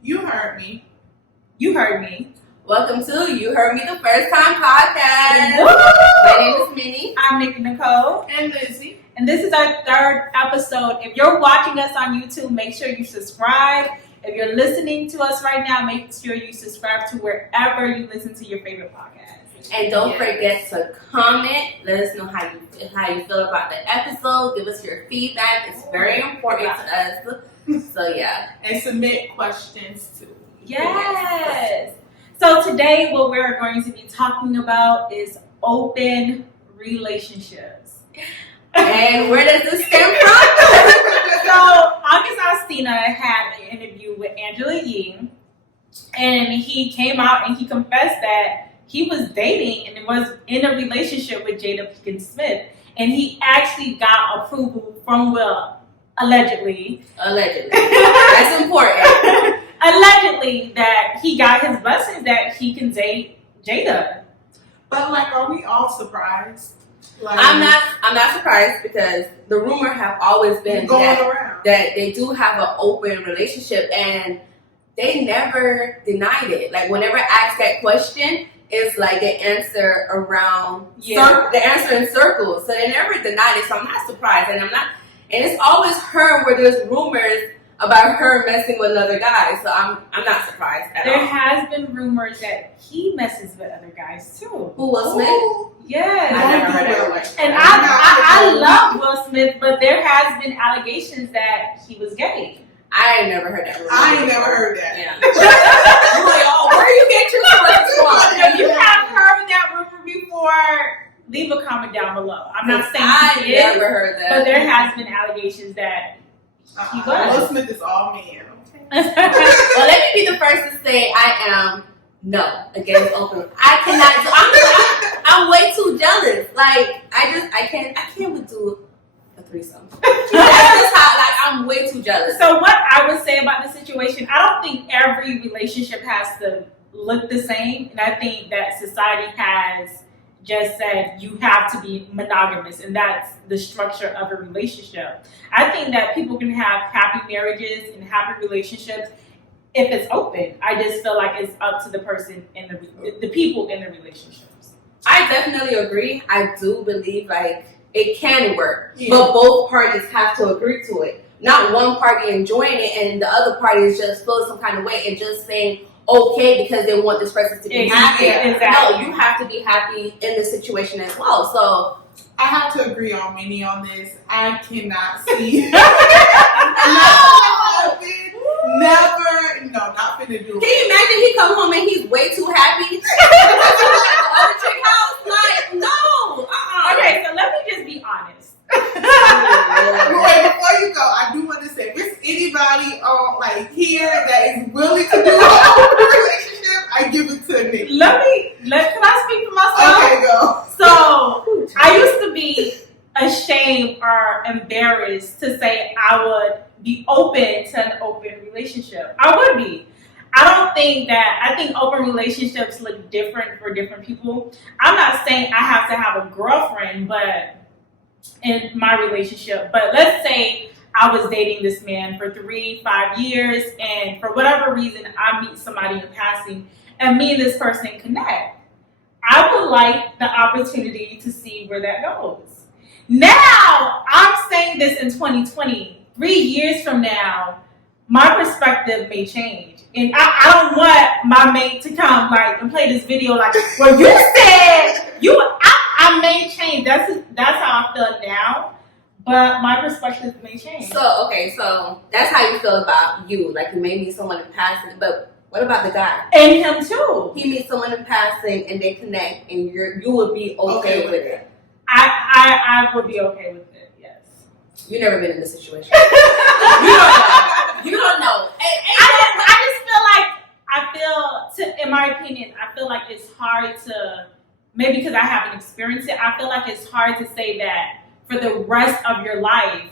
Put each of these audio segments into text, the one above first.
You heard me. You heard me. Welcome to You Heard Me the First Time podcast. Woo! My name is Minnie. I'm Nikki Nicole. And Lizzie. And this is our third episode. If you're watching us on YouTube, make sure you subscribe. If you're listening to us right now, make sure you subscribe to wherever you listen to your favorite podcast. And don't forget to comment. Let us know how you feel about the episode. Give us your feedback. It's very important to us. So yeah. And submit questions too. Yes. So today what we're going to be talking about is open relationships. And where does this stem from? So Alsina had an interview with Angela Yee, and he came out and he confessed that he was dating and was in a relationship with Jada Pinkett, and he actually got approval from Will, allegedly. That's important. Allegedly that he got his blessings that he can date Jada. But are we all surprised? I'm not surprised because the rumor have always been that they do have an open relationship and they never denied it. Whenever asked that question, it's they answer around the answer in circles. So they never denied it. So I'm not surprised, and it's always her where there's rumors about her messing with another guy. So I'm not surprised at all. There has been rumors that he messes with other guys too. Who, Will Smith? Yes. I never heard that. And I love Will Smith, but there has been allegations that he was gay. I ain't never heard that rumor. I ain't never heard that. Yeah. Where you get your sources from? If you have heard that rumor before, leave a comment down below. I'm not saying he is, never heard that. but there has been allegations that he was. Will Smith is all men. Well, let me be the first to say I am against open. I cannot. I'm way too jealous. I can't do a threesome. That's just how. I'm way too jealous. So what I would say about the situation, I don't think every relationship has to look the same, and I think that society has just said you have to be monogamous, and that's the structure of a relationship. I think that people can have happy marriages and happy relationships if it's open. I just feel like it's up to the person and the people in the relationships. I definitely agree. I do believe it can work, but both parties have to agree to it. Not one party enjoying it and the other party is just feeling some kind of way and just saying okay because they want this person to be happy. Exactly. No, you have to be happy in this situation as well. So I have to agree on Minnie on this. I cannot see. Not finna do it. Can you imagine he come home and he's way too happy? The other chick house? No. Okay, so let me just be honest. Wait, before you go, I do want to say, if there's anybody here that is willing to do an open relationship, I give it to Nick. Can I speak for myself? Okay, go. So I used to be ashamed or embarrassed to say I would be open to an open relationship. I would be. I think open relationships look different for different people. I'm not saying I have to have a girlfriend, but in my relationship, but let's say I was dating this man for 3-5 years, and for whatever reason, I meet somebody in passing, and me and this person connect. I would like the opportunity to see where that goes. Now, I'm saying this in 2020, 3 years from now, my perspective may change. And I don't want my mate to come and play this video well, you said I may change. That's how I feel now. But my perspective may change. So that's how you feel about you. You may meet someone in passing, but what about the guy? And him too. He meets someone in passing and they connect and you would be okay with it. I would be okay with it, yes. You've never been in this situation. You don't know. In my opinion, I feel like it's hard to, maybe because I haven't experienced it, I feel like it's hard to say that for the rest of your life.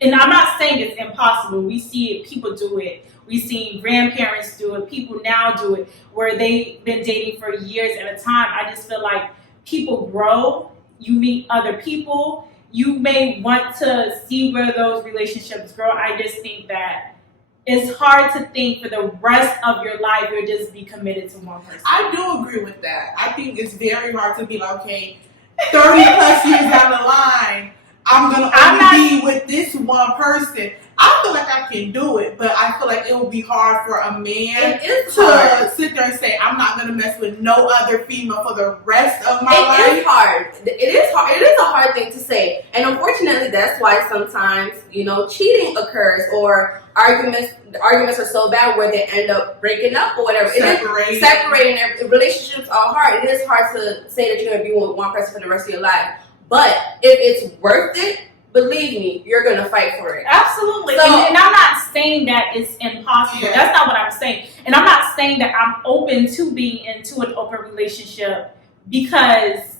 And I'm not saying it's impossible. We see it, people do it. We've seen grandparents do it. People now do it where they've been dating for years at a time. I just feel like people grow. You meet other people. You may want to see where those relationships grow. I just think that it's hard to think for the rest of your life you'll just be committed to one person. I do agree with that. I think it's very hard to be like, okay, 30 plus years down the line, I'm going to only be with this one person. I feel like I can do it, but I feel like it will be hard for a man to sit there and say, I'm not going to mess with no other female for the rest of my life. It is hard. It is hard. It is a hard thing to say. And unfortunately, that's why sometimes, cheating occurs or arguments are so bad where they end up breaking up or whatever. Separating. Relationships are hard. It is hard to say that you're going to be with one person for the rest of your life. But if it's worth it, believe me, you're going to fight for it. Absolutely. And I'm not saying that it's impossible. Yeah. That's not what I'm saying. And I'm not saying that I'm open to being into an open relationship because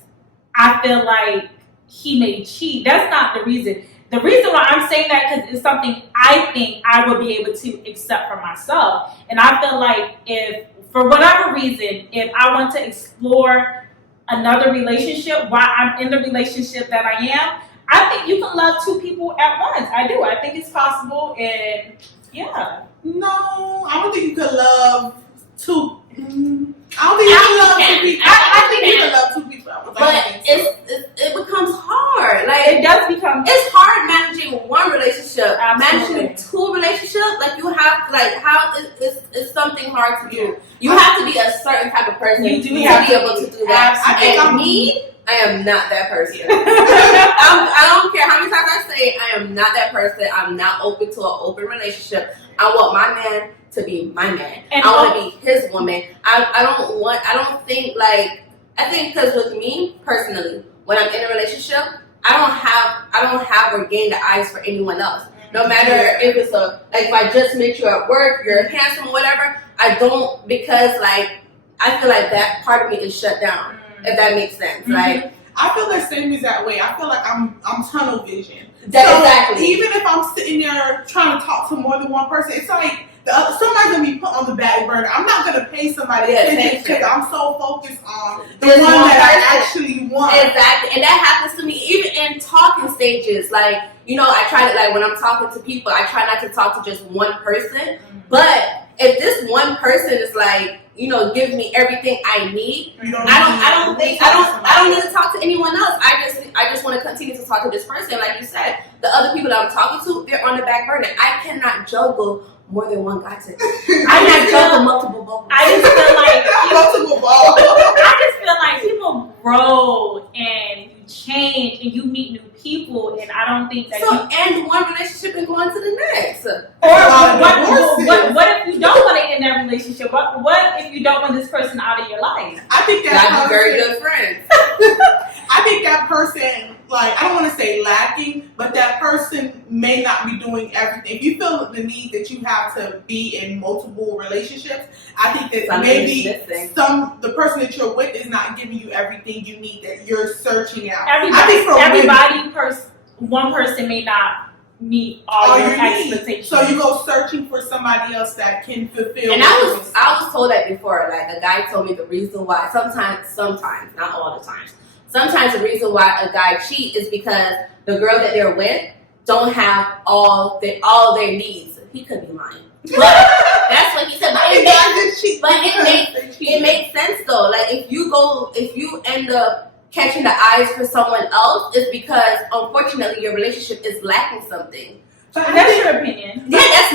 I feel like he may cheat. That's not the reason. The reason why I'm saying that because it's something I think I would be able to accept for myself. And I feel like if, for whatever reason, if I want to explore another relationship while I'm in the relationship that I am, I think you can love two people at once. I do. I think it's possible, and yeah. No, I don't think you can love two. I don't think you can love two people. I think you can love two people. But it becomes hard. Like it does become. It's hard managing one relationship. Absolutely. Managing two relationships, like you have, it's something hard to do. You have to be a certain type of person to be able to do that. I am not that person. I don't care how many times I say I am not that person. I'm not open to an open relationship. I want my man to be my man. And I want to be his woman. I think because with me personally, when I'm in a relationship, I don't have or gain the eyes for anyone else. No matter if it's if I just met you at work, you're handsome or whatever, I don't, because I feel like that part of me is shut down. If that makes sense. Mm-hmm. Like I feel the same as that way. I feel like I'm tunnel vision. Exactly. Even if I'm sitting there trying to talk to more than one person, it's like somebody's gonna be put on the back burner. I'm not gonna pay somebody attention because I'm so focused on the one that I actually want. Exactly, and that happens to me even in talking stages. I try to when I'm talking to people, I try not to talk to just one person. Mm-hmm. But if this one person is give me everything I need, I don't need to talk to anyone else. I just want to continue to talk to this person. Like you said, the other people that I'm talking to, they're on the back burner. I cannot juggle more than one guy. I cannot juggle multiple balls. I just feel like multiple balls. I just feel like people grow and you change and you meet new people, and I don't think that end one relationship and go on to the next. Or what if you don't want to end that relationship? What if you don't want this person out of your life? I think that's very good friends. I think that person, I don't want to say lacking, but that person may not be doing everything. If you feel the need that you have to be in multiple relationships, I think that maybe the person that you're with is not giving you everything you need that you're searching out. One person may not meet all your expectations. So you go searching for somebody else that can fulfill. And I was told that before. A guy told me the reason why sometimes, not all the times. Sometimes the reason why a guy cheats is because the girl that they're with don't have all their needs. He could be lying. But that's what he said. It makes sense though. If you end up catching the eyes for someone else, it's because unfortunately your relationship is lacking something. But that's your opinion. Yeah, that's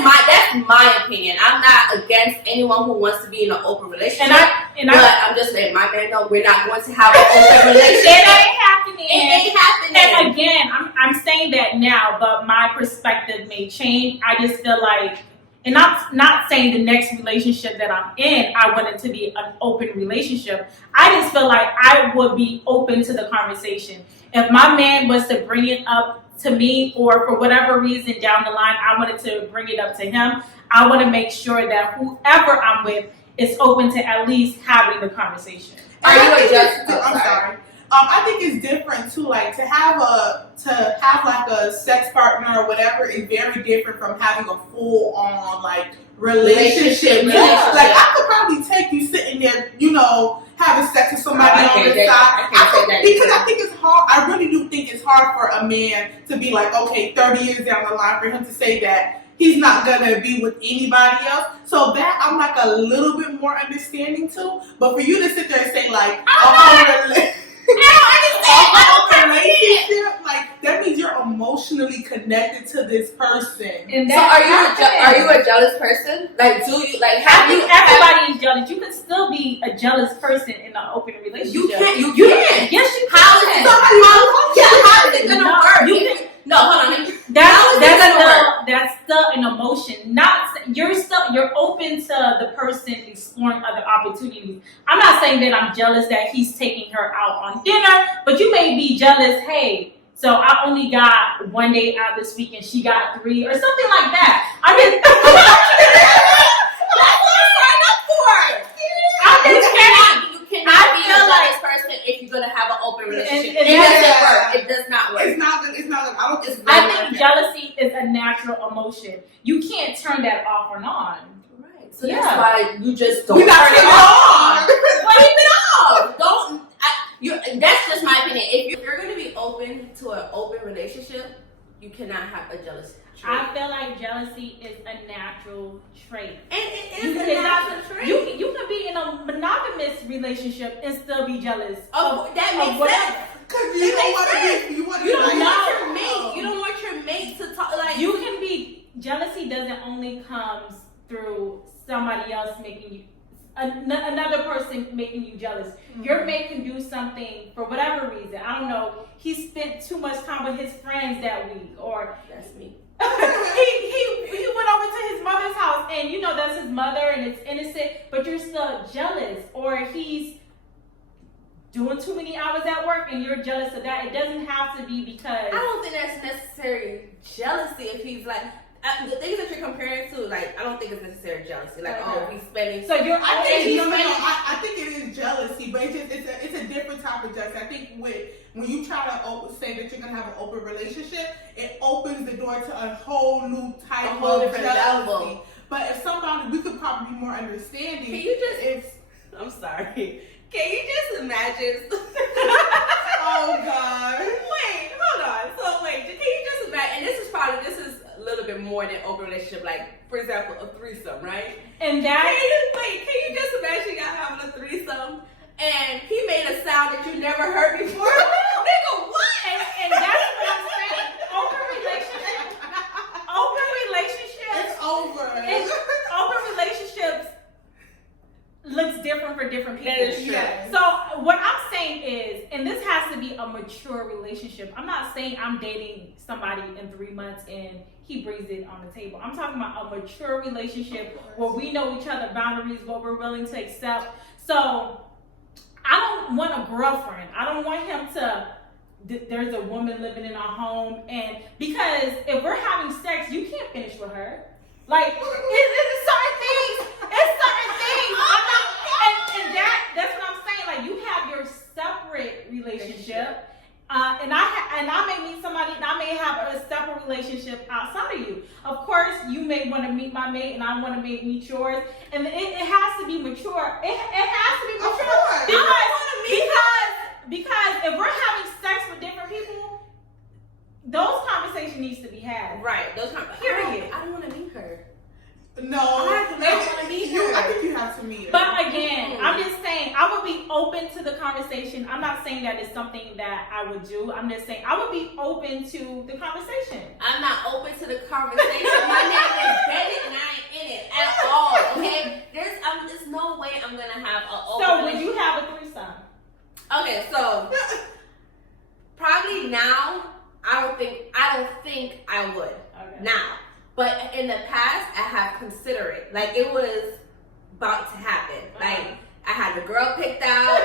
my opinion. I'm not against anyone who wants to be in an open relationship. I'm just letting my man know we're not going to have an open relationship. It ain't happening. It ain't happening. And again, I'm saying that now, but my perspective may change. I just feel like, and not saying the next relationship that I'm in, I want it to be an open relationship. I just feel like I would be open to the conversation. If my man was to bring it up to me, or for whatever reason down the line, I wanted to bring it up to him, I want to make sure that whoever I'm with is open to at least having the conversation. Are you adjusting? I'm sorry. I think it's different too. To have a sex partner or whatever is very different from having a full on relationship. I could probably take you sitting there, having sex with somebody on the side. Because I think it's hard. I really do think it's hard for a man to be 30 years down the line for him to say that he's not gonna be with anybody else. So that I'm like a little bit more understanding to. But for you to sit there and say like, relationship, like that means you're emotionally connected to this person. And so are you a jealous person? Like, do you like? Everybody is jealous. You can still be a jealous person in an open relationship. You can. Yes, you can. How is it gonna work? No, hold on. That's still an emotion. You're open to the person exploring other opportunities. I'm not saying that I'm jealous that he's taking her out on dinner, but you may be jealous. Hey, so I only got 1 day out this week and she got 3 or something like that. I mean, that's what I signed up for. You cannot be a jealous person if you're gonna have an open relationship. It doesn't work. It does not work. It's not. I think jealousy is a natural emotion. You can't turn that off or on. Right. So that's why you just don't turn it on. Leave it off. Don't. That's just my opinion. If you're going to be open to an open relationship, you cannot have a jealous trait. I feel like jealousy is a natural trait. And it is a natural trait. You can be in a monogamous relationship and still be jealous. That makes sense. Because you don't want your mate. You don't want your mate to talk like. You can be. Jealousy doesn't only comes through somebody else making you. Another person making you jealous. Mm-hmm. Your mate can do something for whatever reason. I don't know. He spent too much time with his friends that week, or that's me. he went over to his mother's house, and you know that's his mother, and it's innocent, but you're still jealous. Or he's doing too many hours at work, and you're jealous of that. It doesn't have to be because I don't think that's necessary jealousy. If he's like. The things that you're comparing to, like, I don't think it's necessarily jealousy. Like, he's spending. So you're. I think it is jealousy, but it's a different type of jealousy. I think when you try to say that you're gonna have an open relationship, it opens the door to a whole new type of jealousy. But if somebody, we could probably be more understanding. Can you just? I'm sorry. Can you just imagine? Oh God. Wait, hold on. So wait, can you just imagine? And this is a little bit more than open relationship, like for example, a threesome, right? And that can you just imagine y'all having a threesome and he made a sound that you never heard before? Nigga, what? And that's what I'm saying. Open relationships. It's over. Open relationships looks different for different people. That is true. So what I'm saying is, and this has to be a mature relationship. I'm not saying I'm dating somebody in 3 months and he brings it on the table. I'm talking about a mature relationship where we know each other's boundaries, what we're willing to accept. So I don't want a girlfriend. I don't want him to, there's a woman living in our home, and because if we're having sex, you can't finish with her. Like, it's certain things. That's what I'm saying. Like, you have your separate relationship, and I may meet somebody, and I may have a separate relationship outside of you. Of course, you may want to meet my mate, and I want to meet yours, and it has to be mature. It has to be mature because if we're having sex with different people, those conversations needs to be had. Right. Period. I don't want to meet her. No, I want to meet her. I think you have to meet her. But again, I'm just saying I would be open to the conversation. I'm not saying that it's something that I would do. I'm just saying I would be open to the conversation. I'm not open to the conversation. My name is Bennett and I ain't in it at all. Okay, there's no way I'm gonna have an open. So would you have a threesome? Okay, so probably now I don't think I would. Okay. Now. But in the past, I have considered it. Like, it was about to happen. Like, I had the girl picked out.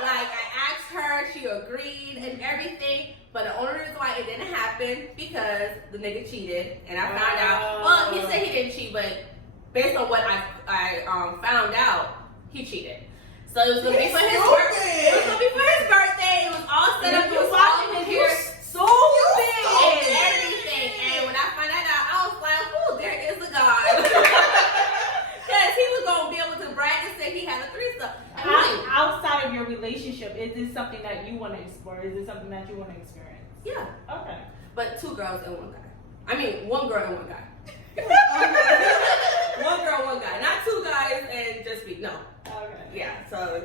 Like, I asked her, she agreed and everything. But the only reason why it didn't happen, because the nigga cheated. And I found out, well, he said he didn't cheat, but based on what I found out, he cheated. So it was going to be for his birthday. It was going to be for his birthday. It was all set up. He was watching his hair so big. Everything. And when I found that out, I was like, oh, there is a God. Because he was going to be able to brag and say he had a threesome. Outside of your relationship, is this something that you want to explore? Is this something that you want to experience? Yeah. Okay. But 2 girls and 1 guy. I mean, one girl and one guy. One girl, one guy. Not two guys and just me. No. Okay. Yeah, so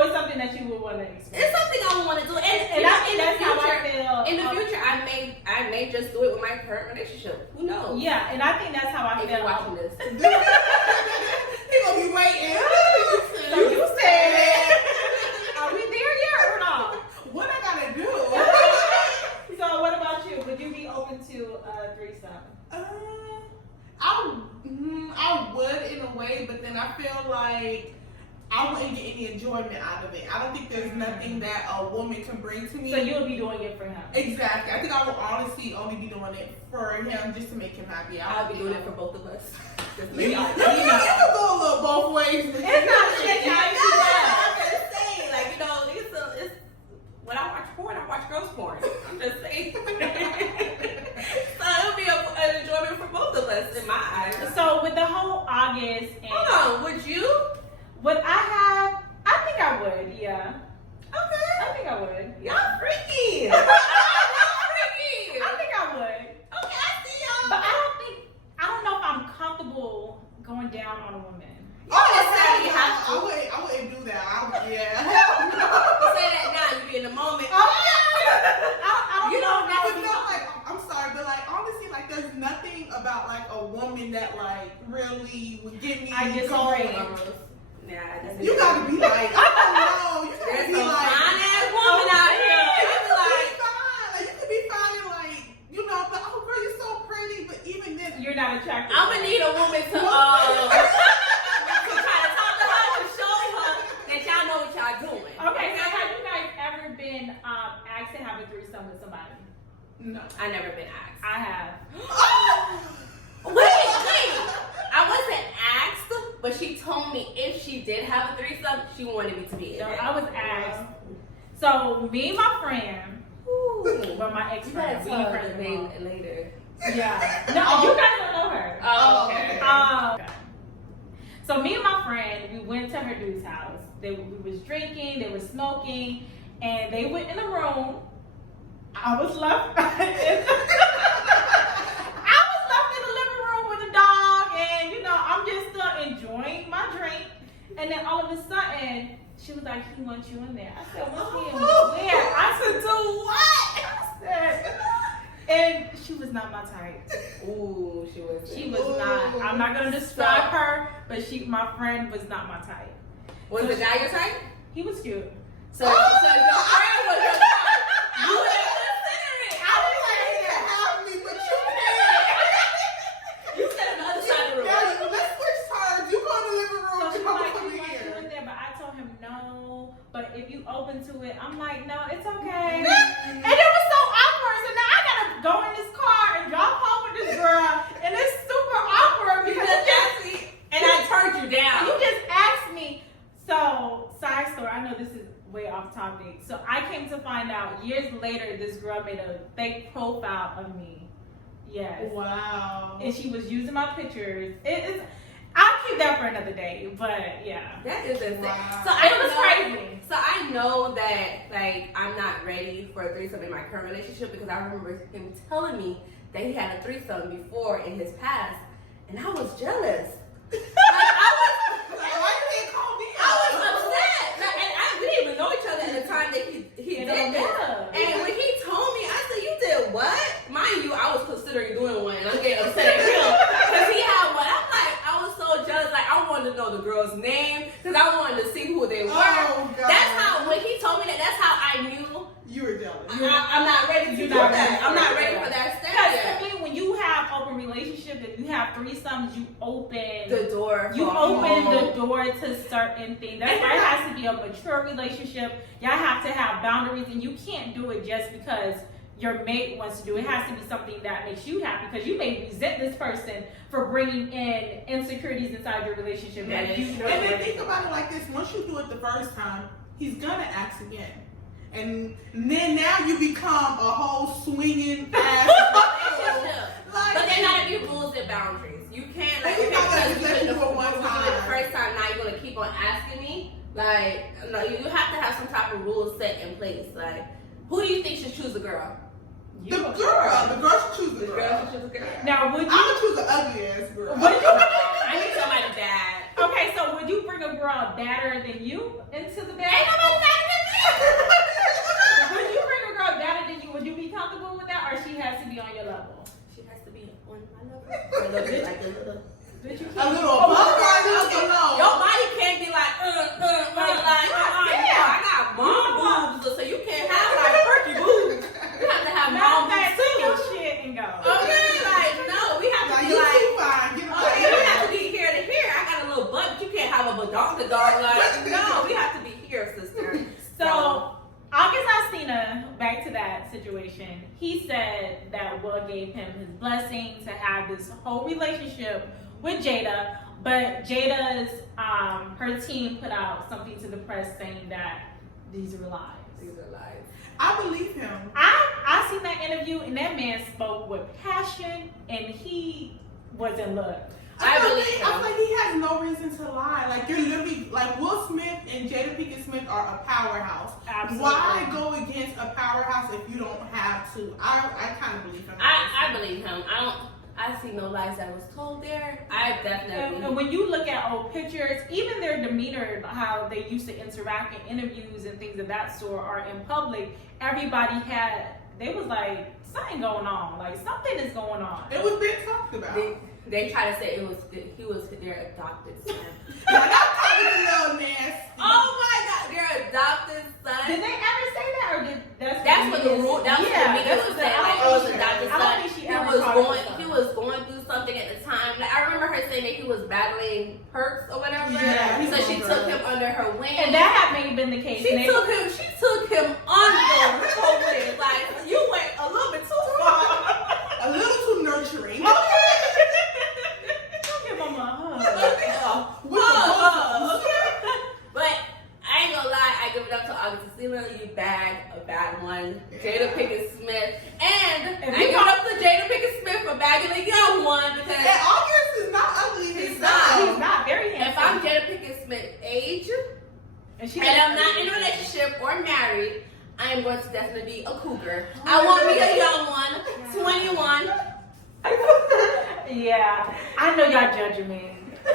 it's something that you would want to experience. it's something I would want to do. And that's how I feel. In the future, I may just do it with my current relationship. Who knows? Yeah, and I think that's how I If feel. you're watching this. He gonna be waiting. So you said it. Are we there yet or not? What I gotta do? So what about you? Would you be open to a threesome? I would in a way, but then I feel like I wouldn't get any enjoyment out of it. I don't think there's nothing that a woman can bring to me. So you would be doing it for him? Exactly. I think I would honestly only be doing it for him just to make him happy. I'll be doing it for both of us. You can go a little both ways. It's not shit how you do that. I'm just saying, like, you know, it's when I watch porn, I watch girls porn. I'm just saying. So it'll be an enjoyment for both of us in my eyes. So with the whole August and Hold on, would you? would I have? I think I would. Yeah. Okay. I think I would. Y'all freaky. Freaky. I think I would. Okay, I see y'all. But I don't know if I'm comfortable going down on a woman. Necessarily have to. I wouldn't do that. Yeah. You say that now, you be in the moment. I don't You know. don't If that But would be no, like, I'm sorry, but like honestly, like there's nothing about like a woman that like really would get me I disagree. going. Nah, that's You gotta be like, I don't know. You gotta There's be some like, fine ass woman out here. you You be like, could be fine and like, you know, but oh girl, you're so pretty. But even then, you're not attractive. I'm gonna need a woman to try to talk to her to show her that y'all know what y'all doing. Okay, so have you guys ever been asked to have a threesome with somebody? no. I never been asked. I have. Wait. I wasn't asked, but she told me if she did have a threesome, she wanted me to be in No, it. I was asked. So me and my friend, well, my You ex-friend, gotta we tell friends the name later. Yeah. No, you guys don't know her. Oh, okay. So me and my friend, we went to her dude's house. We was drinking, they were smoking, and they went in the room. I was left. I was left in the living room with the dog, and you know, I'm just enjoying my drink. And then all of a sudden, she was like, "He wants you in there." I said, "What's he in where?" I said, "Do what?" I said, and she was not my type. Ooh, she was. She was not. I'm not gonna describe her, but my friend was not my type. Was the guy your type? He was cute. So your friend was your type. You didn't consider it. I was like, you can have me, but you can't. You said on the other side of the room. Girl, let's switch turns. You go in the living room. So she You was come like, over "He wants you here. in there," but I told him no. But if you open to it, I'm like, "No, it's okay." And it was so awkward. So now I gotta go in this car and drop home with this girl, and it's super awkward because And I turned you down. you just asked me. So, side story, I know this is way off topic. So I came to find out years later, this girl made a fake profile of me. Yes. Wow. And she was using my pictures. I'll keep that for another day, but yeah. That is insane. Wow. So It was crazy. So I know that like I'm not ready for a threesome in my current relationship because I remember him telling me that he had a threesome before in his past, and I was jealous. Why you didn't call me? I was upset. We didn't even know each other at the time that he did this. And when he told me, I said, "You did what?" Mind you, I was considering doing one, and I'm getting upset at him because he had one. I'm like, I was so jealous. Like I wanted to know the girl's name because I wanted to see who they were. Oh, God. That's how when he told me that. That's how I knew You were jealous. I'm not ready to do not that. ready. I'm not ready for that step Because yet. to me, when you have open relationships, if you have threesomes, you open The door. You for open home. the door to certain things. That's why it has to be a mature relationship. Y'all have to have boundaries, and you can't do it just because your mate wants to do it. It has to be something that makes you happy, because you may resent this person for bringing in insecurities inside your relationship. That is true. And then think about it like this: once you do it the first time, he's gonna ask again, and then now you become a whole swinging ass. But there gotta be rules and boundaries. You can't like He's not gonna because just let you do it one the time. first time. Now you're gonna keep on asking me. Like no, you have to have some type of rules set in place. Like who do you think should choose a girl? The girl should choose the girl. Now, would you? I would choose an ugly ass girl. I need somebody bad. Okay, so would you bring a girl badder than you into the bed? Ain't nobody badder than me. Would you bring a girl badder than you? Would you be comfortable with that, or she has to be on your level? She has to be on my level. Like a little. Bitch, you A little Your body can't be like, I got mom boobs, so you can't have like perky boobs. You have to have mom boobs too. Your shit and go. Okay, like no, we have to be like, okay, we have to be here to here. I got a little butt, but you can't have a badonka dog. Like no, we have to be here, sister. So Alsina, back to that situation. He said that Will gave him his blessing to have this whole relationship with Jada, but Jada's her team put out something to the press saying that these are lies. These are lies. I believe him. I seen that interview and that man spoke with passion and he was in love. I feel like he has no reason to lie. Like you're literally like Will Smith and Jada Pinkett Smith are a powerhouse. Absolutely. Why go against a powerhouse if you don't have to? I kind of believe him. I believe him. I see no lies that was told there. I definitely. And when you look at old pictures, even their demeanor, how they used to interact in interviews and things of that sort, or in public, everybody they was like, something going on. Like, something is going on. It was being talked about. They try to say he was their adopted son. Like, I'm kind of a little nasty. Oh my God, their adopted son. Did they ever say that, or that's what the rule? That's what the media was saying. Like, oh, his adopted son. He was going through something at the time. Like, I remember her saying that he was battling perks or whatever. Yeah, so she took him under her wing. And that had maybe been the case. She took him under her wing. Like, you went a little bit too far. A little too nurturing. But I ain't gonna lie, I give it up to Augusta. You bagged a bad one. Jada Pinkett Smith. And I give it up to Jada Pinkett Smith for bagging a young one because August is not ugly. He's not very handsome. if I'm Jada Pinkett Smith's age and I'm not in a relationship or married, I am going to definitely be a cougar. I want me a young one, 21. Yeah, I know y'all judging me. But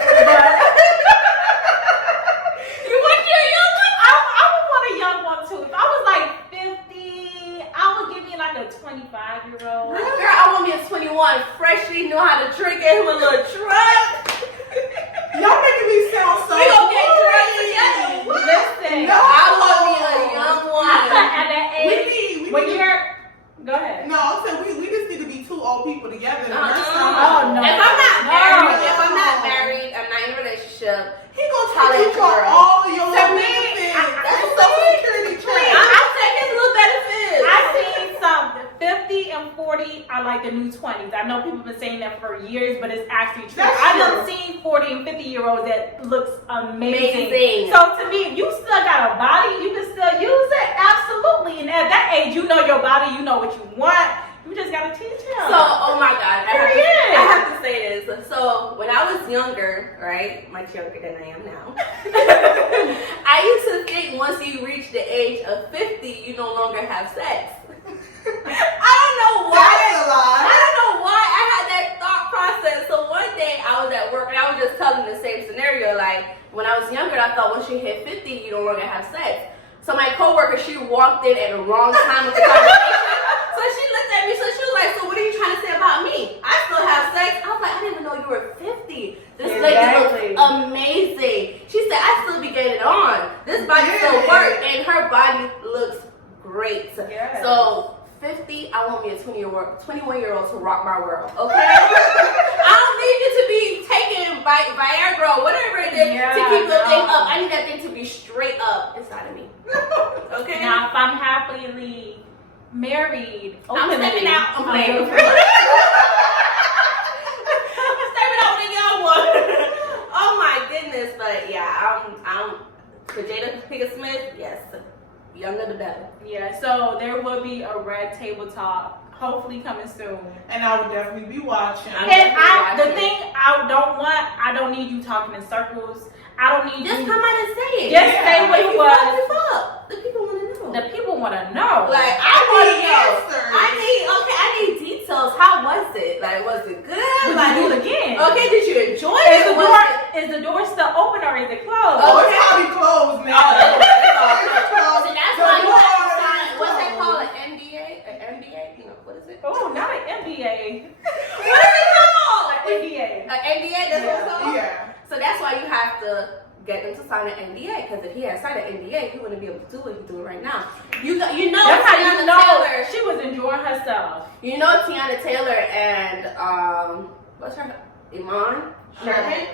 You want your young one? I would want a young one too. If I was like 50, I would give me like a 25-year-old. Girl, I want me a 21. Freshly knew how to trick him a little truck. Y'all making me sound so. We gonna get dressed together. Listen, No. I want me a young one. at that age, when you're, go ahead. No, I'm saying we just need to be two old people together. Oh, no. If I'm not married, I'm not in a relationship. He gonna take you for all of your little benefits. That's a social security check. I'm taking his little benefits. I seen something. 50 and 40 are like the new 20s. I know people have been saying that for years, but it's actually true. I've done seen 40 and 50-year-olds that looks amazing. So to me, if you still got a body, you can still use it. Absolutely. And at that age, you know your body, you know what you want. You just gotta teach him. So, oh my God, I have to say this. So, when I was younger, right, much younger than I am now, I used to think once you reach the age of 50, you no longer have sex. I don't know why. That's a lie. I don't know why I had that thought process. So one day I was at work and I was just telling the same scenario. Like when I was younger, I thought once you hit 50, you no longer have sex. So my coworker, she walked in at the wrong time with the conversation. So she looked at me. So she was like, "So what are you trying to say about me? I still have sex." I was like, "I didn't even know you were 50. This lady looks amazing." She said, "I still be getting on. This body still works, and her body looks great." Yes. So 50, I want me a 21-year-old to rock my world, okay? I don't need you to be taking Viagra or whatever it is to keep the thing up. I need that thing to be straight up inside of me, okay? Now, if I'm happily married, I'm stepping out. I'm playing. I'm stepping out with a young one. Oh my goodness, but yeah, I'm for Jada Pinkett Smith, yes. Younger the better. Yeah, so there will be a Red Table Talk, hopefully coming soon. And I would definitely be watching. The thing I don't need you talking in circles. I don't need just you. Come out and say it. Just say what it was. The people want to know. The people want to know. Like, I want to know. I need details. How was it? Like, was it good? Would like, you do it again? Okay, did you enjoy it? Is the door still open or is it closed? Oh, it's probably closed now. It's closed. And that's why you have to sign, what's that called? An NDA? An MBA? You know, what is it? Oh, not an MBA. What is it called? An NDA. An NDA? That's what it's called? Yeah. So that's why you have to get them to sign an NDA, because if he had signed an NDA, he wouldn't be able to do what he's doing right now. You know, that's how you know Taylor, she was enjoying herself. You know, Tiana Taylor and what's her Iman Sherman,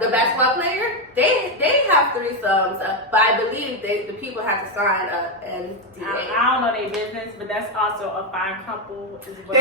the basketball player. They have threesomes, but I believe the people have to sign an NDA. I don't know their business, but that's also a fine couple as well.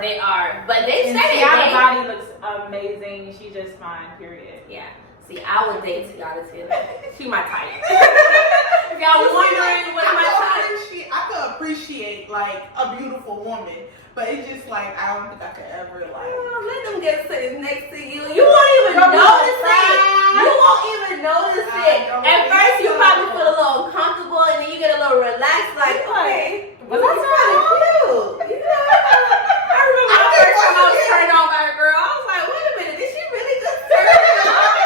They are, but they and said Tiana's body looks amazing. She's just fine. Period. Yeah. See, I would date Tiana Taylor. She my type. If y'all wondering what my type. I could appreciate like a beautiful woman, but it's just like I don't think I could ever like. Let them get sitting next to you. You won't even notice it. You won't even notice it. At first, you probably feel a little uncomfortable, and then you get a little relaxed. Like, okay, was that cute? You know? I remember the first time I was turned on by a girl. I was like, wait a minute, did she really just turn me on?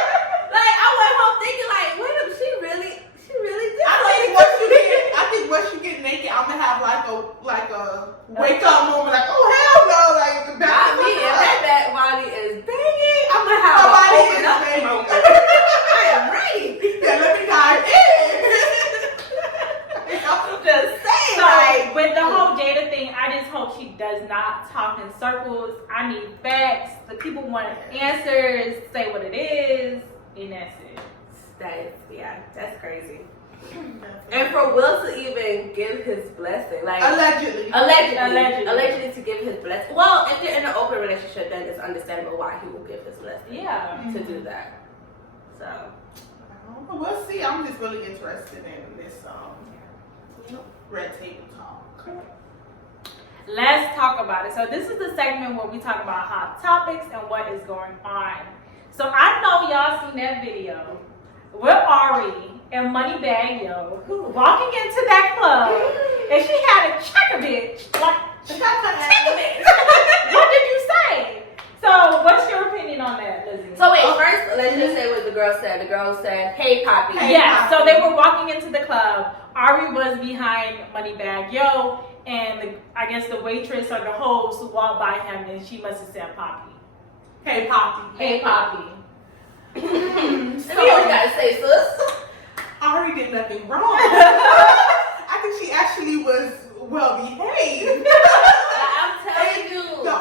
Like, I went home thinking, like, wait a minute, she really did. I think once you get naked, I'm gonna have like a wake up moment, like, oh hell no, like the back. Not me. If that back body is banging, I'm gonna have a open up moment. I am ready. Yeah, let me dive in. I'm just saying. So, like, with the whole Jada thing, I just hope she does not talk in circles. I need facts. The people want answers. Say what it is, and that's it. That's crazy. And for Will to even give his blessing, like allegedly to give his blessing. Well, if they're in an open relationship, then it's understandable why he will give his blessing. Yeah, to do that. So we'll see. I'm just really interested in this red table talk. Let's talk about it. So this is the segment where we talk about hot topics and what is going on. So I know y'all seen that video with Ari and moneybaggyo walking into that club, and she had to check a bitch. Like, check a bitch. What did you say? So, what's your opinion on that, Lizzie? So wait, first let's just say what the girl said. The girl said, "Hey, Poppy." Yeah. So they were walking into the club. Ari was behind moneybaggyo, and I guess the waitress or the host walked by him, and she must have said, "Poppy." Hey, Poppy. Hey, Poppy. So you gotta say, sis. Ari did nothing wrong. I think she actually was well behaved. I'm telling you. The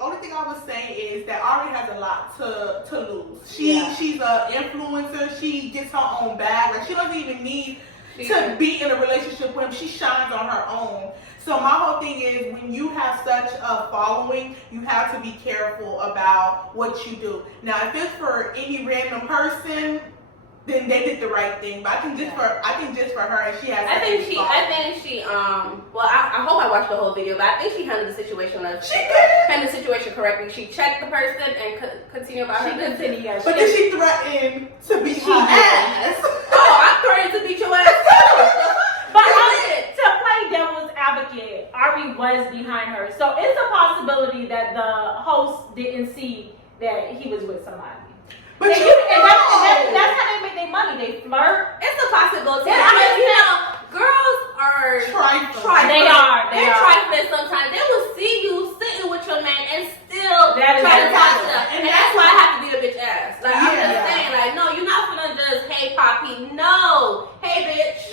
only thing I would say is that Ari has a lot to lose. She's an influencer. She gets her own bag. Like, she doesn't even need to be in a relationship with him. She shines on her own. So my whole thing is, when you have such a following, you have to be careful about what you do. Now, if it's for any random person, then they did the right thing. But I think just for her, and she has. I think she. Well, I hope I watched the whole video, but I think she handled the situation. Handled the situation correctly. She checked the person and continued about her business. But then she threatened to beat her ass. Oh, I threatened to beat your ass too. But to play devil's advocate, Ari was behind her, so it's a possibility that the host didn't see that he was with somebody. But that's how they make their money. They flirt. It's a possibility. I mean, girls are trifling. They are. They're trifling sometimes. They will see you sitting with your man and still try to talk to them. And that's why I have to beat a bitch ass. Like, I'm just saying, like, no, you're not gonna just, hey, Poppy. No. Hey, bitch.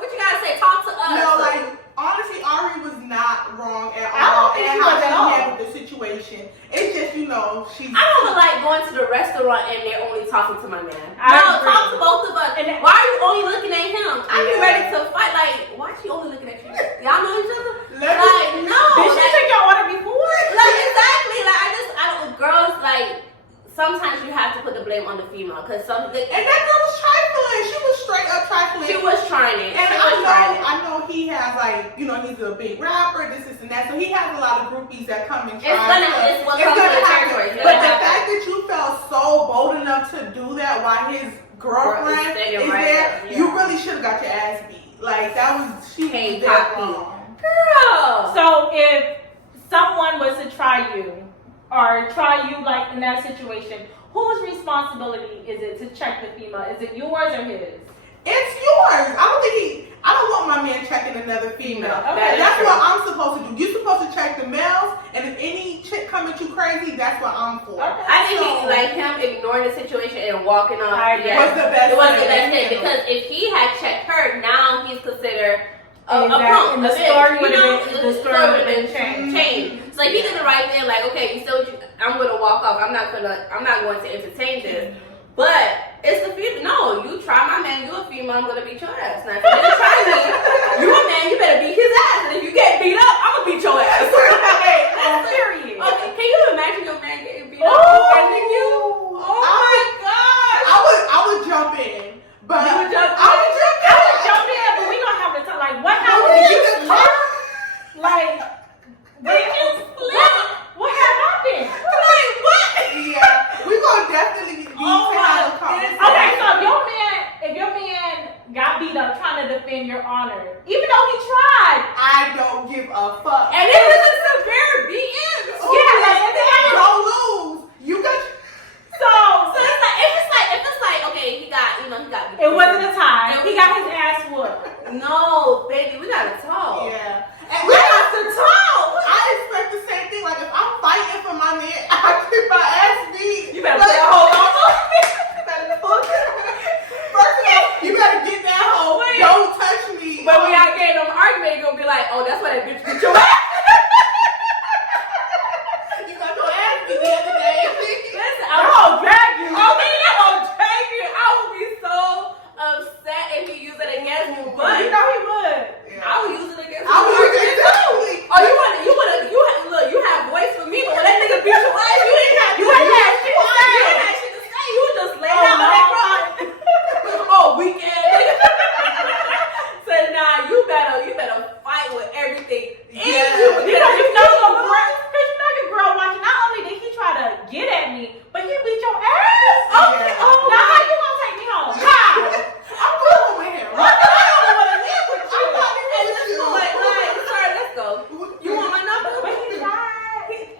What you gotta say? Talk to us. No, like, honestly, Ari was not wrong at all. And how she handled the situation. It's just, she's. I don't like going to the restaurant and they're only talking to my man. Talk to both of us. And why are you only looking at him? I get ready to fight. Like, why is she only looking at you? Y'all know each other? Like, no. Did she take your order before? Like, exactly. Like, I don't. Girls, like, sometimes you have to put the blame on the female, and that girl was trifling. She was straight up trifling. She was trying it. And I know he has, like, he's a big rapper, this and that. So he has a lot of groupies that come and try. It's what comes with the territory. But the fact that you felt so bold enough to do that while his girlfriend is there, you really should have got your ass beat. Like that was she was that wrong. Girl. So if someone was to try you or try you like in that situation, whose responsibility is it to check the female? Is it yours or his? It's yours. I don't want my man checking another female. Okay. That's what I'm supposed to do. You're supposed to check the males, and if any chick come at you crazy, that's what I'm for. Okay. I think him ignoring the situation and walking off. Was the best. It was the best thing because if he had checked her, now he's considered a punk. The story would have been changed. So like he did the right thing. Like, okay, I'm gonna walk off. I'm not going to entertain this. But it's the female. No, you try my man. You a female. I'm gonna beat your ass. Now if you didn't try me, you a man. You better beat his ass. And if you get beat up, I'm gonna beat your ass. Period. Okay, can you imagine your man getting beat up defending you? Oh my god! I would jump in, but you would jump in. I would jump in, but we don't have to talk. Like, what happened? Did you split? Like, did you split? What happened? Like what? Yeah, we gonna definitely need to have a conversation. Okay, so if your man got beat up trying to defend your honor, even though he tried, I don't give a fuck. And it was a severe beating. Yeah, like, don't lose. You got. So if it's like okay, he got beat. It wasn't a tie. He got his ass whooped. No, baby, we gotta talk. Yeah. We have to talk. I expect the same thing. Like if I'm fighting for my man, I get my ass beat. You better put that hoe on. First of all, you better get that hoe. Don't touch me. But when y'all get in an argument, you're gonna be like, oh, that's why that bitch beat your ass. You got your ass beat the other day. Listen, I'm gonna drag you. Okay, I'm gonna drag you. I would be so upset if he used it against me. But You know he would. I would use it against you. I would use it too. Oh, you have voice for me, but when that nigga beat your ass, you ain't had shit to say. You ain't had shit to say. You just lay down on that cross. Oh, weekend. So nah, you better fight with everything in you. You know your girl watching. Not only did he try to get at me, but he beat your ass. Okay. Oh, now how you gonna take me home? How? I'm cool with him. I don't want to live with you. I'm not even And with this you. is like, sorry, let's go. You want my number? But he tried.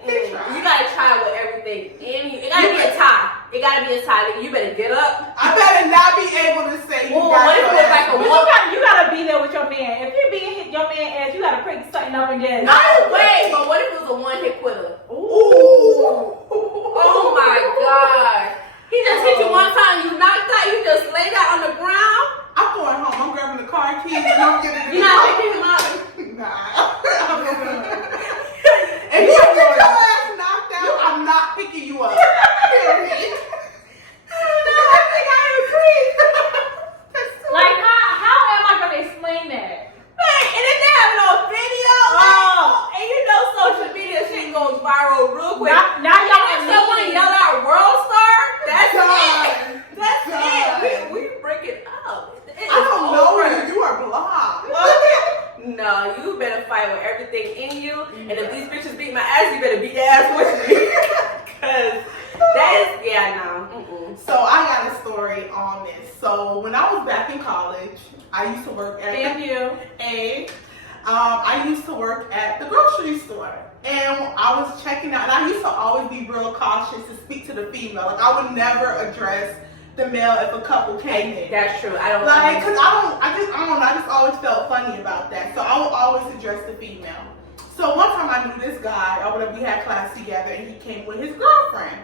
You gotta try with everything in you. It gotta be a tie. It gotta be a tie. You better get up. I better not be able to say you got what if your it was ass like a beat. But you gotta be there with your man. If you beat your man ass, you gotta prick something up and just. No way. But what if it was a one-hit quitter? Ooh. Oh my god. He just hit you one time. You knocked out. You just laid out on the ground. I'm going home. I'm grabbing the car keys and I'm getting You're not picking him up. Nah. If you get your ass knocked out, I'm not picking you up. Period. I think I agree. Like, how am I gonna explain that? And if they have it on video, and you know social media shit goes viral real quick. Now y'all If someone yell out world star, that's Done. it. That's it. We break it up. I don't know you. You are blocked. No, you better fight with everything in you. And if these bitches beat my ass, you better beat their ass with me. Cause that is, no. So I got a story on this. So when I was back in college, I used to work at I used to work at the grocery store. And I was checking out, and I used to always be real cautious to speak to the female. Like I would never address the male if a couple came in. That's true. I don't like, cause I just always felt funny about that. So I would always address the female. So one time I knew this guy, we had class together, and he came with his girlfriend.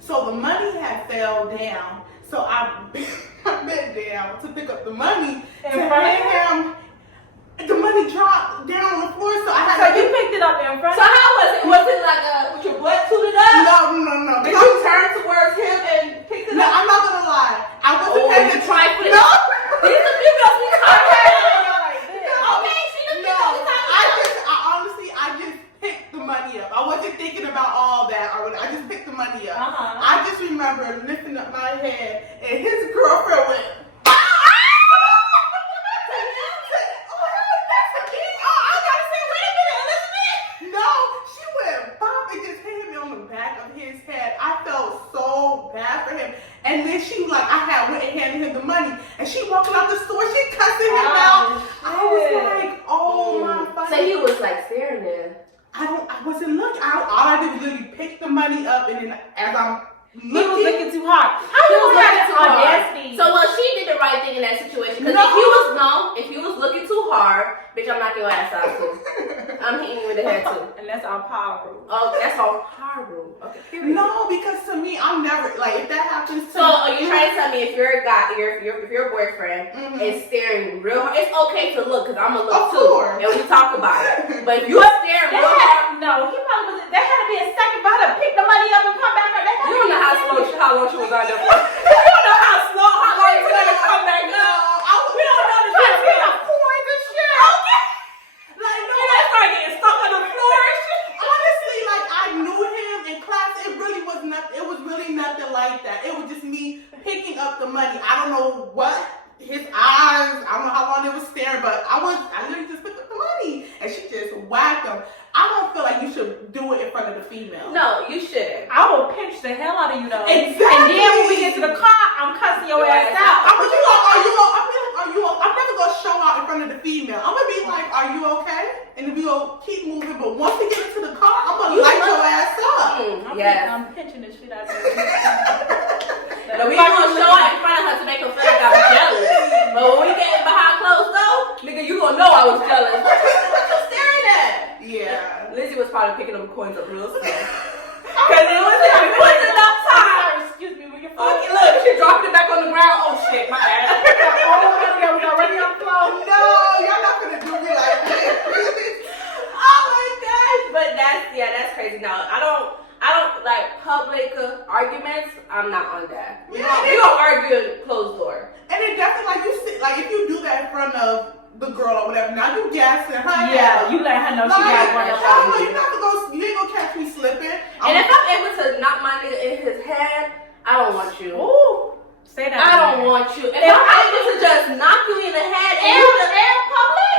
So the money had fell down. So I bent down to pick up the money In to front of hand him. The money dropped down on the floor, so I had So you picked it up in front. So how was it? Was it like with your butt tooted up? No. Did you turn towards him and pick it No, up? I'm not gonna lie. I wasn't paying attention. trifling. No. These are females we contact. No. Okay, she done No, picked up the time. I just picked the money up. I wasn't thinking about all that. I just picked the money up. I just remember lifting up my head, and his girlfriend went. No, she went bop and just hit him on the back of his head. I felt so bad for him. And And then she like, I went and handed him the money, and she walking out the store, she cussing him out. I was like, oh my God. So he was like staring there. I wasn't looking. All I did was literally pick the money up, and then as I'm he was looking too hard. How he was looking too audacity? So well, she did the right thing in that situation. Because if he was looking too hard, bitch, I'm knocking your ass out too. I'm hitting you in the head too. And that's our power rule. Oh, that's our power rule. Okay, period. No, because to me, I'm never like if that happens. So are you trying to tell me if you're a guy, if your boyfriend is staring real hard, it's okay to look because I'm gonna look too, and we talk about it. But if you're staring real hard, no, he probably was. There had to be a second for her to pick the money up and come back. You don't know how long she was on there for. You don't know how long it's gonna come back up. We don't know the difference of coins and shit. Okay. Like no, that's like getting stuck on the floor and shit. Honestly, like I knew him in class. It really was nothing. It was really nothing like that. It was just me picking up the money. I don't know what his eyes. I don't know how long they were staring, but I literally just picked up the money, and she just whacked him. I don't feel like you should do it in front of the female. No, you shouldn't. I will pinch the hell out of you though. Exactly. And then when we get to the car, I'm cussing your ass out. I'm gonna be like, I'm never gonna show out in front of the female. I'm gonna be like, are you okay? And we gonna keep moving. But once we get into the car, I'm gonna light your ass up. I'm pinching the shit out of you. But we ain't gonna show out in front of her to make her feel like I was jealous. But when we get behind closed doors, nigga, you gonna know I was jealous. What you staring at? Yeah. Lizzie was probably picking up coins up real slow. Cause it wasn't enough time. Excuse me, will you okay, look, she dropped it back on the ground. Oh shit, my bad. We already on floor. No, y'all not gonna do me like that. Oh my gosh. But that's crazy. No, I don't like public arguments. I'm not on that. We don't argue closed door. And it definitely like if you do that in front of the girl or whatever, now you gassing her. Yeah, you let her know she got one. You ain't gonna catch me slipping. And if I'm able to knock my nigga in his head, I don't want you. Ooh, say that. I don't want you. If I'm able to just knock you in the head in public,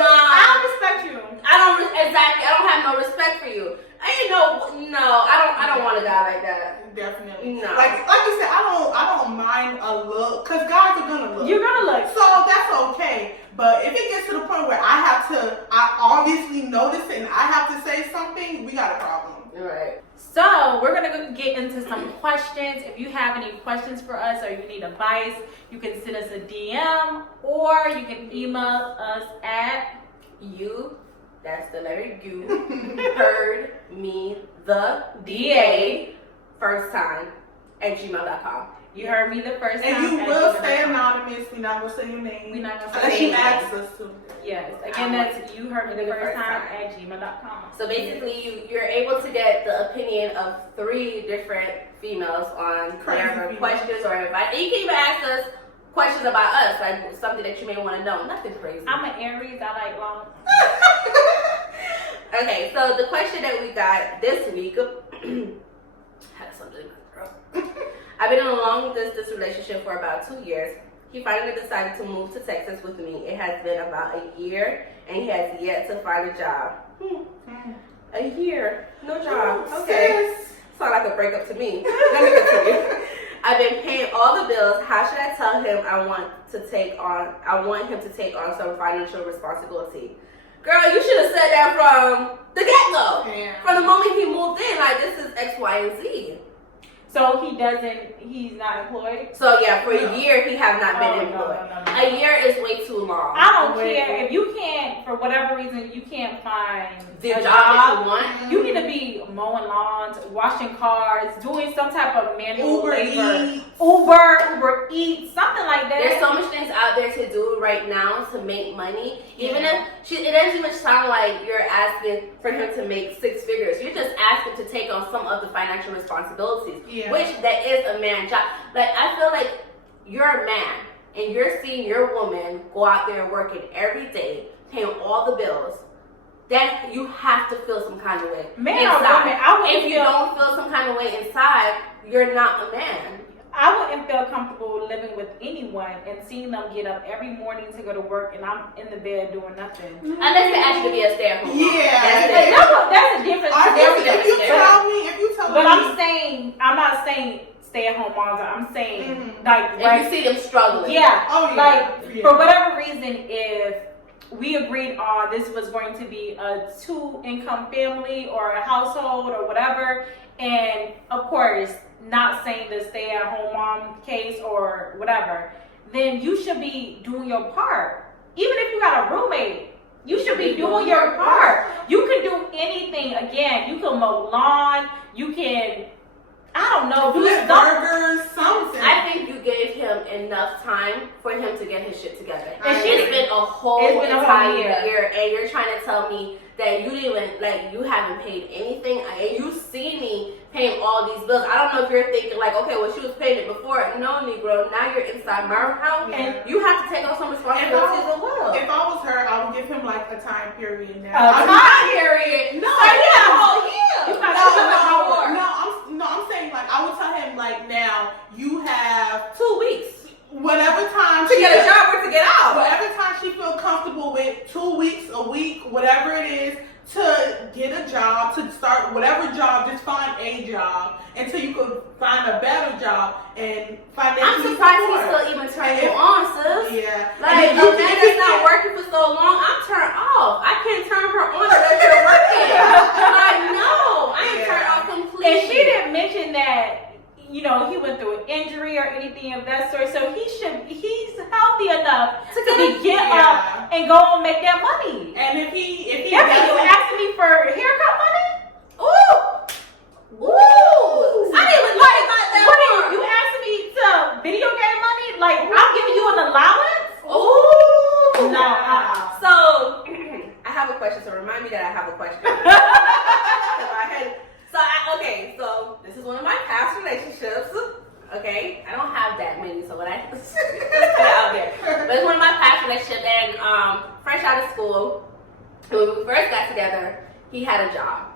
I don't respect you. I don't have no respect for you. I don't want a guy like that. Definitely. No. Like you said, I don't mind a look, cause guys are gonna look. You're gonna look. So that's okay. But if it gets to the point where I obviously notice it and I have to say something, we got a problem. Right. So we're gonna get into some questions. If you have any questions for us or you need advice, you can send us a DM or you can email us at that's the letter U, heard me the DA first time at gmail.com. You heard me the first time. And you will stay anonymous. We're not gonna say your name. We're not gonna unless say she asks us to. Yes. Again, that's you heard me the first time at gmail.com. So basically, you're able to get the opinion of 3 different females on whatever questions or advice. And you can even ask us questions about us, like something that you may want to know. Nothing crazy. I'm an Aries. I like long. Okay, so the question that we got this week had something in my throat. I've been in a long distance relationship for about 2 years. He finally decided to move to Texas with me. It has been about a year, and he has yet to find a job. A year, no job. Okay, sound like a breakup to me. Let me continue. I've been paying all the bills. How should I tell him I want him to take on some financial responsibility? Girl, you should have said that from the get-go. Yeah. From the moment he moved in, like, this is X, Y, and Z. So he's not employed? So yeah, for a year he have not been employed. No. A year is way too long. I don't care. If you can't, for whatever reason, you can't find the job that you want. You need to be mowing lawns, washing cars, doing some type of manual labor. Uber Eats, something like that. There's so much things out there to do right now to make money. Even if it doesn't even sound like you're asking for him to make 6 figures. You're just asking to take on some of the financial responsibilities. Yeah. Which that is a man's job. Like, I feel like you're a man and you're seeing your woman go out there working every day, paying all the bills. That you have to feel some kind of way inside. If you don't feel some kind of way inside, you're not a man. I wouldn't feel comfortable living with anyone and seeing them get up every morning to go to work and I'm in the bed doing nothing. Unless they ask you to be a stay-at-home mom. Yeah. That's a difference. If you tell me. But I'm not saying stay-at-home moms are. I'm saying, Mm-hmm. like, And right? you see them struggling. Yeah. Oh, yeah. Like, Yeah. for whatever reason, if we agreed on this was going to be a 2-income family or a household or whatever, and of course, not saying the stay-at-home mom case or whatever, then you should be doing your part. Even if you got a roommate, you should be doing your part. You can do anything. Again, you can mow lawn. You can, I don't know, do Flip burgers, something. I think you gave him enough time for him to get his shit together. And It's been a whole It's been a whole entire year. and you're trying to tell me that you didn't even, like, you haven't paid anything, and you see me paying all these bills. I don't know if you're thinking, like, okay, well, she was paying it before. No, Negro, now you're inside my house, Yeah. and you have to take on some responsibilities as well. If I was her, I would give him like a time period now. A time period? No, you got a whole year. You got I'm saying like I would tell him like now you have 2 weeks whatever time to get a job or to get out. whatever time she feel comfortable with, 2 weeks, a week, whatever it is, to get a job, to start whatever job, just find a job until you could find a better job and financially I'm surprised he's support. still even turning you on, sis. Yeah. Like, And a man that's not working for so long, I'm turned off. I can't turn her on unless you're working. Like, no, I ain't turned off completely. And she didn't mention that, you know, he went through an injury or anything of that sort. So he's healthy enough to get up and go and make that money. And if he Yeah, but you asking me for haircut money? Ooh! Ooh! I didn't even like that What part. are you asking me to video game money? Like, I'm giving you an allowance? Ooh! No. So, I have a question. So remind me that I have a question. So this is one of my past relationships. Okay, I don't have that many, so what I just put it out there. But it's one of my past relationships, and fresh out of school, when we first got together, he had a job.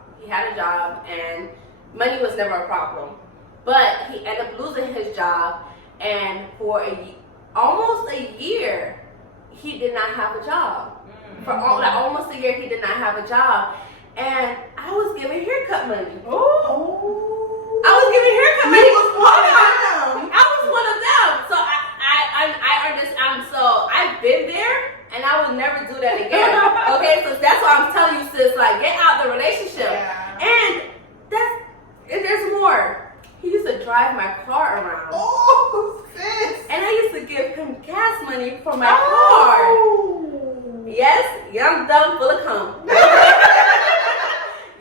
And money was never a problem. But he ended up losing his job, and for almost a year, he did not have a job. For almost a year, he did not have a job. And I was giving haircut money. I was giving haircut money. I was one of them. So I understand. So I've been there, and I would never do that again. Okay, so that's why I'm telling you, sis. Like, get out the relationship. Yeah. And there's more. He used to drive my car around. Oh, sis. And I used to give him gas money for my car. Yes, young, dumb, full of cum.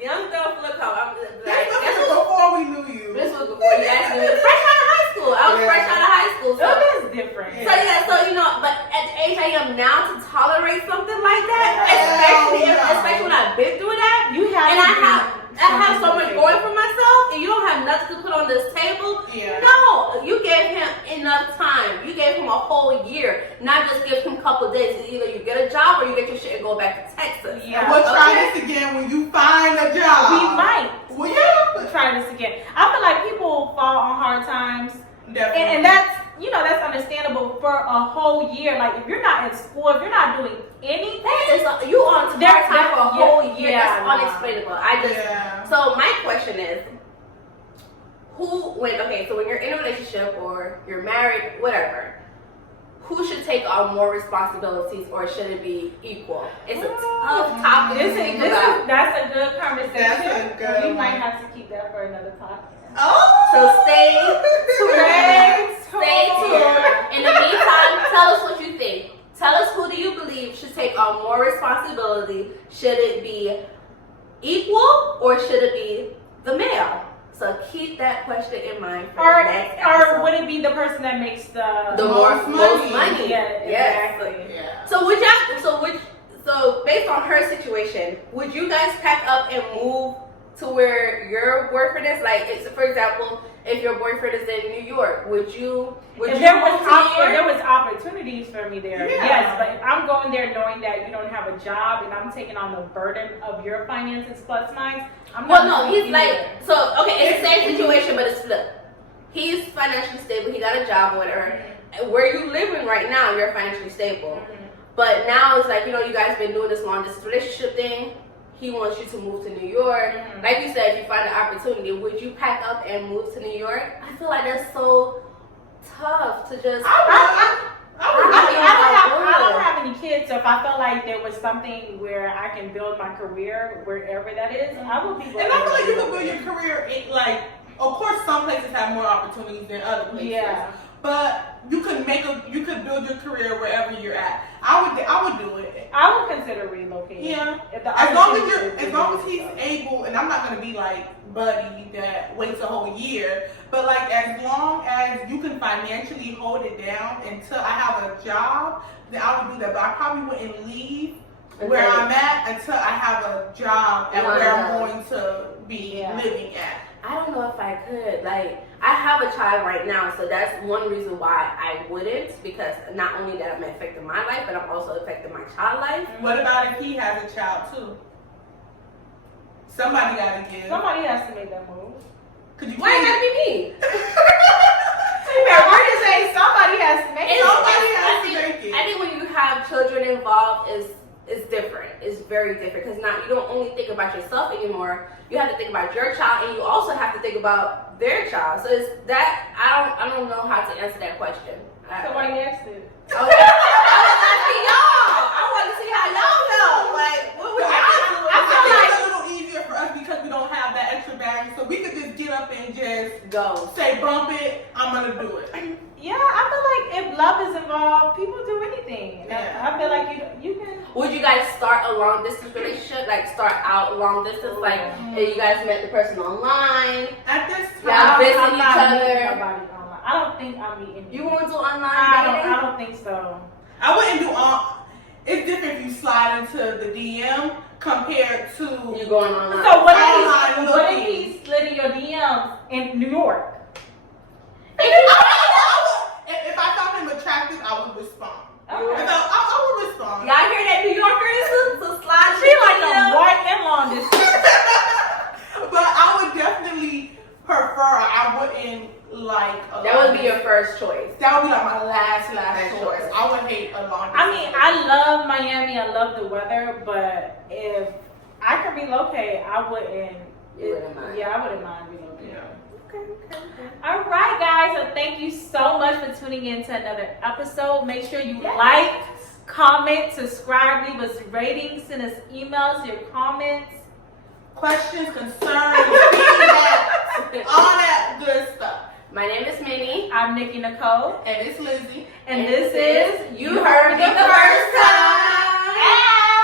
Young, dumb, full of cum. This was before we knew you. This was before you asked me. Fresh out of high school. I was fresh out of high school. So That is different. so you know, but at the age I am now, to tolerate something like that, especially when I've been through that, You have and I have so much table. going for myself, and you don't have nothing to put on this table. Yeah. No, you gave him enough time. You gave him a whole year, not just give him a couple of days. Either you get a job or you get your shit and go back to Texas. Yeah. We'll try this again when you find a job. We might. Well, yeah. We'll try this again. I feel like people fall on hard times. Definitely. And that's, you know, that's understandable for a whole year. Like, if you're not in school, if you're not doing anything, You on hard time for a whole year. Yeah, That's unexplainable. Yeah. So my question is, so when you're in a relationship or you're married, whatever, who should take on more responsibilities, or should it be equal? It's a tough topic to think about. That's a good conversation. That's a good We one. might have to keep that for another podcast. So stay tuned. Stay tuned. In the meantime, tell us what you think. Tell us, who do you believe should take on more responsibility? Should it be equal, or should it be the male? So keep that question in mind for the next episode. Or would it be the person that makes the most money? Yeah, Yes. exactly. Yeah. So based on her situation, would you guys pack up and move to where your boyfriend is? Like, for example, if your boyfriend is in New York, would you If there was move to there was opportunities for me there, Yeah. yes. But if I'm going there knowing that you don't have a job and I'm taking on the burden of your finances plus mine, I'm not. Well, no, he's moving like, either. so, okay, it's the same situation, but it's flipped. He's financially stable, he got a job or whatever. Where you living right now, you're financially stable. But now it's like, you know, you guys been doing this long distance relationship thing. he wants you to move to New York. Like you said, if you find an opportunity, would you pack up and move to New York? I feel like that's so tough to just. I don't have any kids, so if I felt like there was something where I can build my career wherever that is, I would be. And I feel like you can build your career in, like, of course, some places have more opportunities than other places. Yeah. But you could build your career wherever you're at. I would do it. I would consider relocating. Yeah. As long as he's able, and I'm not gonna be like Buddy that waits a whole year, but like as long as you can financially hold it down until I have a job, then I would do that. But I probably wouldn't leave where I'm at until I have a job at where I'm going to be living at. I don't know if I could. Like, I have a child right now, so that's one reason why I wouldn't, because not only that I'm affecting my life, but I'm also affecting my child's life. What about if he has a child too? Somebody gotta give. Somebody has to make that move. Why it gotta be me? We're just saying somebody has to make it. Somebody has to make it. I think when you have children involved, it's different. It's very different because now you don't only think about yourself anymore. You have to think about your child, and you also have to think about their child. So it's that I don't know how to answer that question. Somebody asked it. Okay. I was asking y'all. I want to see how y'all know. Like, what would y'all do? I feel like it's a little easier for us because we don't have that extra baggage, so we could just get up and just go. Say bump it. I'm gonna do it. Yeah, I feel like if love is involved, people do anything. Yeah. I feel like you can. Would you guys start a long distance relationship? Like start out long distance, like if you guys met the person online? At this y'all time, visit each other. I don't think I'm meeting. You want to do online I don't think so. I wouldn't do it's different if you slide into the DM compared to you going online. So what if he slid in your DMs in New York? If I found him attractive, I would respond. Okay. I would respond. Y'all hear that, New Yorkers? To slide. She like a right and long distance. But I would definitely prefer. I wouldn't like. That would be your first choice. That would be like my last choice. I would hate a long distance. I mean, I love Miami. I love the weather, but if I could relocate, I wouldn't. You wouldn't mind. Yeah, I wouldn't mind relocating. Yeah. Okay. All right, guys. So thank you so much for tuning in to another episode. Make sure you like, comment, subscribe, leave us ratings, send us emails, your comments, questions, concerns, feedback, all that good stuff. My name is Minnie. I'm Nikki Nicole. And it's Lizzie. And this is You Heard Me the First Time.